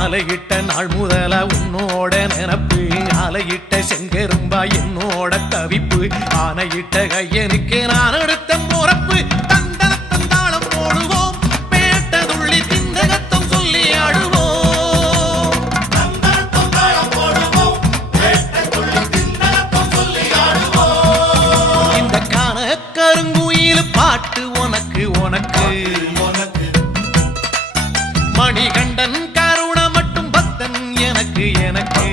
மாலையிட்ட நாள் முதல உன்னோட நினப்பு ஆலையிட்ட செங்கரும்பா என்னோட தவிப்பு ஆனையிட்ட கையனுக்கு நான் எடுத்த முறப்பு தந்தனத்தந்தாளம் போடுவோம் பேட்டதுள்ளி திந்தகத்தம் சொல்லி ஆடுவோம் இந்த காண கருங்குயில் பாட்டு உனக்கு உனக்கு மணிகண்டன் கருண மட்டும் பக்தன் எனக்கு எனக்கு